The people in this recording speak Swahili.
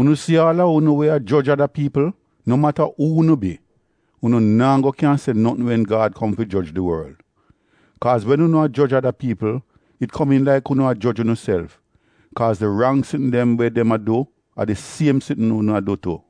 Unu see all of unu we a judge other people, no matter who unu be. Unu nango can't say nothing when God come to judge the world. Cause when unu a judge other people, it come in like unu a judge unu self. Cause the wrong sitting them where them a do are the same sitting unu a do too.